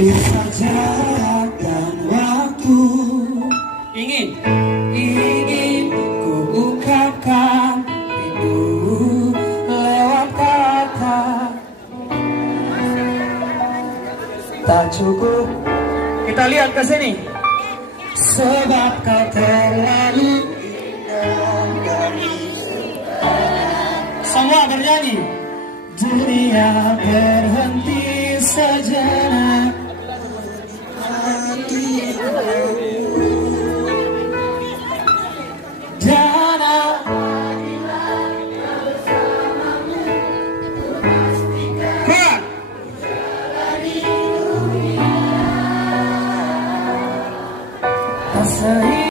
bisa jalan waktu. Ingin ku ungkapkan rindu lewat kata. Tak cukup kita lihat ke sini, sebab kau terlalu indah. Semua bernyanyi. Dunia berhenti sejenak.